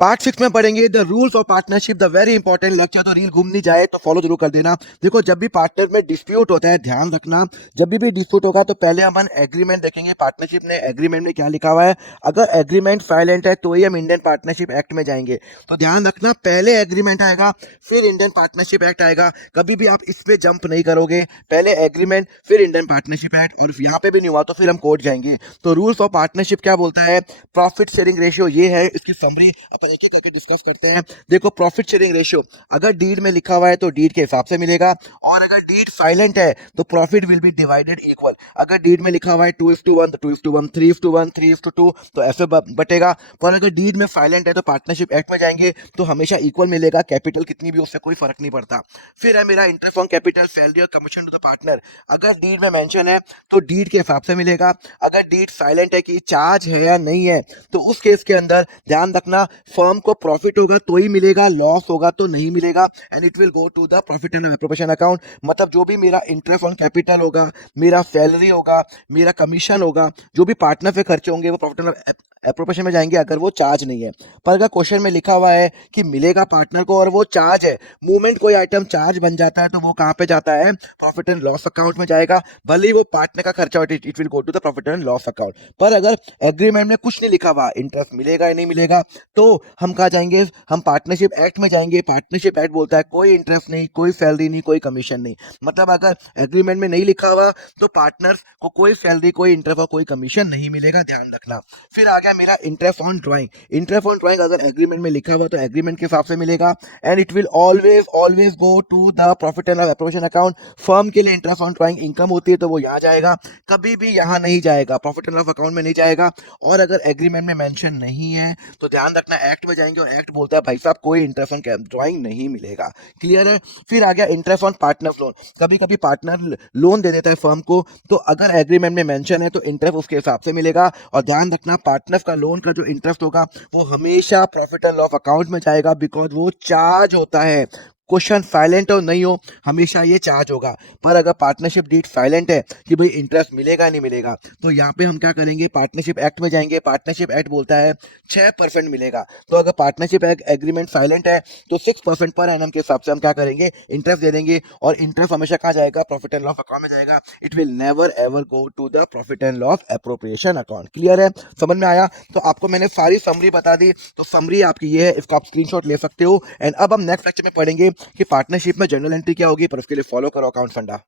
Part 6 में पढ़ेंगे the rules of partnership, the very important lecture. तो रील घूमनी जाए तो फॉलो जरूर कर देना। देखो, जब भी पार्टनर में डिस्प्यूट होता है, ध्यान रखना, जब भी डिस्प्यूट होगा तो पहले हम एग्रीमेंट देखेंगे। पार्टनरशिप ने एग्रीमेंट में क्या लिखा हुआ है। अगर एग्रीमेंट साइलेंट है तो ही हम इंडियन पार्टनरशिप एक्ट में जाएंगे। तो ध्यान रखना, पहले एग्रीमेंट आएगा फिर इंडियन पार्टनरशिप एक्ट आएगा। कभी भी आप इस पे जंप नहीं करोगे, पहले एग्रीमेंट फिर इंडियन पार्टनरशिप एक्ट, और यहाँ पे भी नहीं हुआ तो फिर हम कोर्ट जाएंगे। तो रूल्स ऑफ पार्टनरशिप क्या बोलता है, प्रॉफिट शेयरिंग रेशियो ये है। इसकी समरी अपन एक एक करके डिस्कस करते हैं। देखो, प्रॉफिट शेयरिंग रेशियो अगर डीड में लिखा हुआ है तो डीड के हिसाब से मिलेगा, और अगर डीड साइलेंट है तो profit will be divided equal. अगर डीड में लिखा हुआ है 2:1 तो 2:1, 3:1, 3:2 तो ऐसे बटेगा। पर अगर डीड में साइलेंट है तो पार्टनरशिप एक्ट में जाएंगे तो हमेशा इक्वल मिलेगा, कैपिटल कितनी भी उससे कोई फर्क नहीं पड़ता। फिर है मेरा इंटरेस्ट ऑन कैपिटल, सैलरी और कमीशन टू द पार्टनर। अगर डीड में मेंशन है तो डीड के हिसाब से मिलेगा। अगर डीड साइलेंट है कि चार्ज है या नहीं है तो उस केस के अंदर ध्यान रखना, फर्म को प्रॉफिट होगा तो ही मिलेगा, लॉस होगा तो नहीं मिलेगा, and it will go to the profit and appropriation account. मतलब जो भी मेरा इंटरेस्ट ऑन कैपिटल होगा, मेरा सैलरी होगा, मेरा कमीशन होगा, जो भी पार्टनर पे खर्चे होंगे वो प्रॉफिट एंड एप्रोप्रिएशन में जाएंगे, अगर वो चार्ज नहीं है। पर अगर क्वेश्चन में लिखा हुआ है कि मिलेगा पार्टनर को और वो चार्ज है, मूवमेंट कोई आइटम चार्ज बन जाता है तो वो कहाँ पे जाता है, प्रॉफिट एंड लॉस अकाउंट में जाएगा। भले ही वो पार्टनर का खर्चा हो, it will go to the profit and loss account. पर अगर एग्रीमेंट में कुछ नहीं लिखा हुआ, इंटरेस्ट मिलेगा या नहीं मिलेगा, तो हम कहाँ जाएंगे, हम पार्टनरशिप एक्ट में जाएंगे। पार्टनरशिप एक्ट बोलता है कोई इंटरेस्ट नहीं, कोई सैलरी नहीं, कोई कमीशन नहीं। मतलब अगर एग्रीमेंट में नहीं लिखा हुआ तो पार्टनर्स को कोई सैलरी, कोई इंटरेस्ट और कोई कमीशन नहीं मिलेगा, ध्यान रखना। फिर आ गया मेरा interest on drawing. Interest on drawing अगर एग्रीमेंट में लिखा हुआ तो एग्रीमेंट के हिसाब से मिलेगा, and it will always always go to the profit and appropriation account. Firm के लिए इंटरेस्ट ऑन ड्राइंग इनकम होती है तो वो यहाँ जाएगा, कभी भी यहाँ नहीं जाएगा, प्रॉफिट एंड लॉस अकाउंट में नहीं जाएगा। और अगर एग्रीमेंट में मेंशन नहीं है तो ध्यान रखना, एक्ट में जाएंगे और एक्ट बोलता है भाई साहब कोई इंटरेस्ट ऑन ड्राइंग नहीं मिलेगा। क्लियर है। फिर आ गया इंटरेस्ट ऑन पार्टनर लोन। कभी कभी पार्टनर लोन दे देता है फर्म को, तो अगर एग्रीमेंट में मेंशन है तो इंटरेस्ट उसके हिसाब से मिलेगा। और ध्यान रखना, पार्टनर का लोन का जो इंटरेस्ट होगा वो हमेशा प्रॉफिट एंड लॉस अकाउंट में जाएगा, बिकॉज वो चार्ज होता है। क्वेश्चन साइलेंट हो नहीं हो, हमेशा ये चार्ज होगा। पर अगर पार्टनरशिप डीड साइलेंट है कि भाई इंटरेस्ट मिलेगा नहीं मिलेगा, तो यहाँ पे हम क्या करेंगे, पार्टनरशिप एक्ट में जाएंगे। पार्टनरशिप एक्ट बोलता है 6% मिलेगा। तो अगर पार्टनरशिप एग्रीमेंट साइलेंट है तो 6% पर एनम के हिसाब से हम क्या करेंगे, इंटरेस्ट दे देंगे। और इंटरेस्ट हमेशा कहाँ जाएगा, प्रॉफिट एंड लॉस अकाउंट में जाएगा। It will never ever go to the profit and loss appropriation account. Clear है, समझ में आया। तो आपको मैंने सारी समरी बता दी, तो समरी आपकी ये है, इसको आप स्क्रीनशॉट ले सकते हो। एंड अब हम नेक्स्ट लेक्चर में पढ़ेंगे कि पार्टनरशिप में जर्नल एंट्री क्या होगी, पर उसके लिए फॉलो करो अकाउंट फंडा।